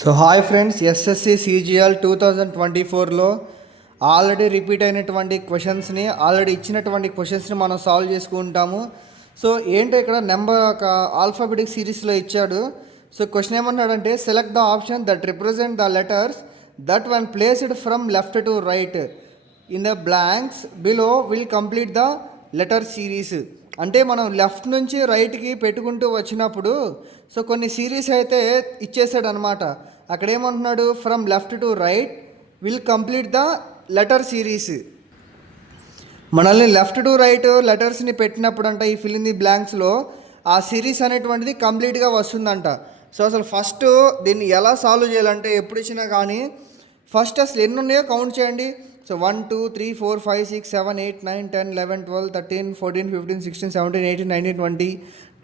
So hi friends, SSC CGL 2024లో already repeat అయినటువంటి క్వశ్చన్స్ని ఆల్రెడీ ఇచ్చినటువంటి క్వశ్చన్స్ని మనం సాల్వ్ చేసుకుంటాము. సో ఏంటో ఇక్కడ నెంబర్ ఒక ఆల్ఫాబెటిక్ సిరీస్లో ఇచ్చాడు. సో క్వశ్చన్ ఏమన్నాడంటే, select the option that represent the letters that one placed from left to right in the blanks below will complete the letter series. అంటే మనం లెఫ్ట్ నుంచి రైట్కి పెట్టుకుంటూ వచ్చినప్పుడు సో కొన్ని సిరీస్ అయితే ఇచ్చేసాడు అనమాట. అక్కడ ఏమంటున్నాడు, from left to right will complete the letter series. మనల్ని లెఫ్ట్ టు రైట్ లెటర్స్ని పెట్టినప్పుడు అంట ఈ ఫిల్ ఇన్ ది బ్లాంక్స్లో ఆ సిరీస్ అనేటువంటిది కంప్లీట్గా వస్తుందంట. సో అసలు ఫస్ట్ దీన్ని ఎలా సాల్వ్ చేయాలంటే, ఎప్పుడు ఇచ్చినా కానీ ఫస్ట్ అసలు ఎన్ని ఉన్నాయో కౌంట్ చేయండి. సో 1 2 3 4 5 6 7 8 9 10 11 12 13 14 15 16 17 18 19 20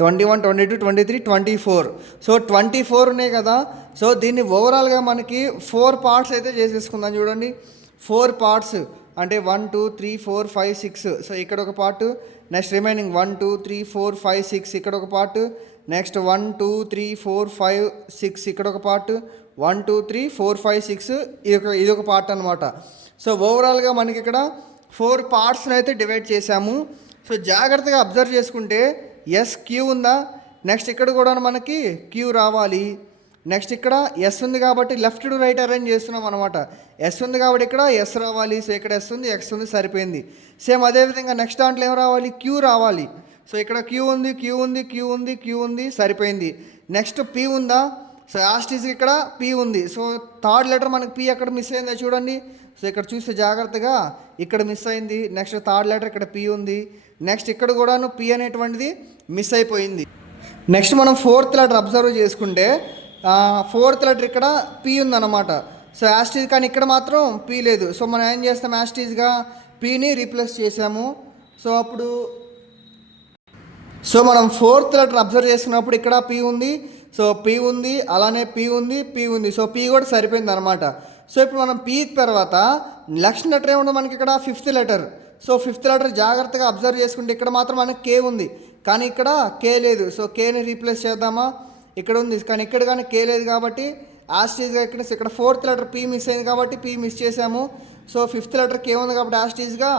21 22 23 24. సో 24 ఉన్నాయి కదా. సో దీన్ని ఓవరాల్గా మనకి 4 పార్ట్స్ అయితే చేసేసుకుందాం. చూడండి, 4 పార్ట్స్ అంటే 1 2 3 4 5 6. సో ఇక్కడ ఒక పార్ట్, నెక్స్ట్ రిమైనింగ్ 1 2 3 4 5 6 ఇక్కడ ఒక పార్ట్, నెక్స్ట్ 1 2 3 4 5 6 ఇక్కడ ఒక పార్ట్, 1 2 3 4 5 6 ఇది ఒక పార్ట్ అనమాట. సో ఓవరాల్గా మనకి ఇక్కడ 4 పార్ట్స్ని అయితే డివైడ్ చేశాము. సో జాగ్రత్తగా అబ్జర్వ్ చేసుకుంటే ఎస్ క్యూ ఉందా, నెక్స్ట్ ఇక్కడ కూడా మనకి క్యూ రావాలి. నెక్స్ట్ ఇక్కడ ఎస్ ఉంది కాబట్టి లెఫ్ట్ టు రైట్ అరేంజ్ చేస్తున్నాం అనమాట. ఎస్ ఉంది కాబట్టి ఇక్కడ ఎస్ రావాలి. సో ఇక్కడ ఎస్ ఉంది, ఎక్స్ ఉంది, సరిపోయింది. సేమ్ అదేవిధంగా నెక్స్ట్ దాంట్లో ఏం రావాలి, క్యూ రావాలి. సో ఇక్కడ క్యూ ఉంది, క్యూ ఉంది, క్యూ ఉంది, క్యూ ఉంది, సరిపోయింది. నెక్స్ట్ పీ ఉందా, సో యాస్టీస్ ఇక్కడ పీ ఉంది. సో థర్డ్ లెటర్ మనకి పీ ఎక్కడ మిస్ అయిందో చూడండి. సో ఇక్కడ చూస్తే జాగ్రత్తగా ఇక్కడ మిస్ అయింది. నెక్స్ట్ థర్డ్ లెటర్ ఇక్కడ పీ ఉంది. నెక్స్ట్ ఇక్కడ కూడాను పీ అనేటువంటిది మిస్ అయిపోయింది. నెక్స్ట్ మనం ఫోర్త్ లెటర్ అబ్జర్వ్ చేసుకుంటే ఫోర్త్ లెటర్ ఇక్కడ పీ ఉందన్నమాట. సో యాస్టీజ్ కానీ ఇక్కడ మాత్రం పీ లేదు. సో మనం ఏం చేస్తాం, యాస్టీజ్గా పీని రీప్లేస్ చేసాము. సో మనం ఫోర్త్ లెటర్ అబ్జర్వ్ చేసుకున్నప్పుడు ఇక్కడ పీ ఉంది, సో పీ ఉంది, అలానే పీ ఉంది, పీ ఉంది. సో పీ కూడా సరిపోయింది అనమాట. సో ఇప్పుడు మనం పీ తర్వాత నెక్స్ట్ లెటర్ ఏముంటుంది మనకి ఇక్కడ fifth letter. So fifth letter జాగ్రత్తగా అబ్జర్వ్ చేసుకుంటే ఇక్కడ మాత్రం మనకి కే ఉంది, కానీ ఇక్కడ కే లేదు. సో కేని రీప్లేస్ చేద్దామా, ఇక్కడ ఉంది కానీ ఇక్కడ కానీ కే లేదు కాబట్టి యాస్టీజ్గా ఇక్కడ ఫోర్త్ లెటర్ పీ మిస్ అయింది కాబట్టి పీ మిస్ చేసాము. సో ఫిఫ్త్ లెటర్ కే ఉంది కాబట్టి యాస్టీజ్గా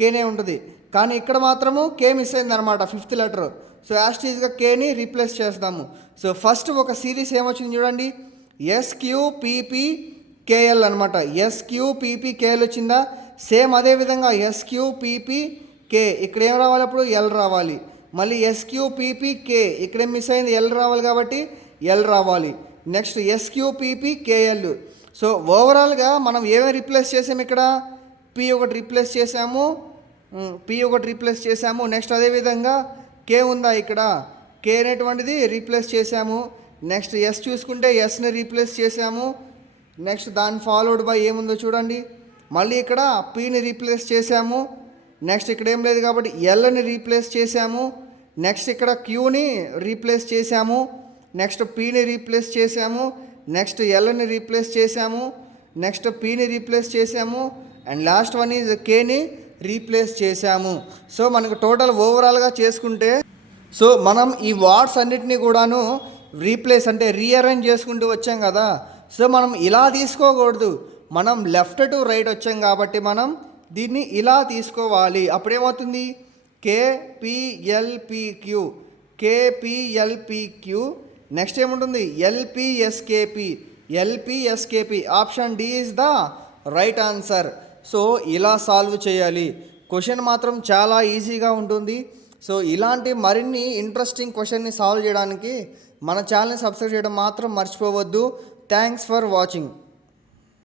కేనే ఉంటుంది, కానీ ఇక్కడ మాత్రము కే మిస్ అయింది అనమాట ఫిఫ్త్ లెటర్. సో యాస్టీజ్గా కేని రీప్లేస్ చేస్తాము. సో ఫస్ట్ ఒక సిరీస్ ఏమొచ్చింది చూడండి, ఎస్క్యూపీపీ కేఎల్ అనమాట. ఎస్క్యూపీపీకేఎల్ వచ్చిందా, సేమ్ అదేవిధంగా ఎస్క్యూపీపీకే ఇక్కడ ఏం రావాలి, అప్పుడు ఎల్ రావాలి. మళ్ళీ ఎస్క్యూపీపీకే ఇక్కడేం మిస్ అయింది, ఎల్ రావాలి కాబట్టి ఎల్ రావాలి. నెక్స్ట్ ఎస్క్యూపీపీకేఎల్. సో ఓవరాల్గా మనం ఏమేమి రీప్లేస్ చేసాము, ఇక్కడ పీ ఒకటి రీప్లేస్ చేసాము, నెక్స్ట్ అదేవిధంగా కే ఉందా, ఇక్కడ కే అనేటువంటిది రీప్లేస్ చేసాము. నెక్స్ట్ ఎస్ చూసుకుంటే ఎస్ని రీప్లేస్ చేసాము. నెక్స్ట్ దాన్ని ఫాలోడ్ బై ఏముందో చూడండి, మళ్ళీ ఇక్కడ పీని రీప్లేస్ చేసాము. నెక్స్ట్ ఇక్కడ ఏం లేదు కాబట్టి ఎల్ని రీప్లేస్ చేసాము. నెక్స్ట్ ఇక్కడ క్యూని రీప్లేస్ చేసాము. నెక్స్ట్ పీని రీప్లేస్ చేసాము. నెక్స్ట్ ఎల్ని రీప్లేస్ చేసాము. నెక్స్ట్ పీని రీప్లేస్ చేసాము. అండ్ లాస్ట్ వన్ ఈజ్ కేని రీప్లేస్ చేసాము. సో మనకు టోటల్ ఓవరాల్గా చేసుకుంటే సో మనం ఈ వార్డ్స్ అన్నిటినీ కూడాను రీప్లేస్ అంటే రీఅరేంజ్ చేసుకుంటూ వచ్చాం కదా. సో మనం ఇలా తీసుకోకూడదు, మనం లెఫ్ట్ టు రైట్ వచ్చాం కాబట్టి మనం దీన్ని ఇలా తీసుకోవాలి. అప్పుడేమవుతుంది, కేపిఎల్పిక్యూ, కేపిఎల్పిక్యూ. నెక్స్ట్ ఏముంటుంది, L P S K P, L P S K P. Option D is the right answer. So ఇలా సాల్వ్ చేయాలి. క్వశ్చన్ మాత్రం చాలా ఈజీగా ఉంటుంది. సో ఇలాంటి మరిన్ని ఇంట్రెస్టింగ్ క్వశ్చన్ని సాల్వ్ చేయడానికి మన ఛానల్ని సబ్స్క్రైబ్ చేయడం మాత్రం మర్చిపోవద్దు. Thanks for watching.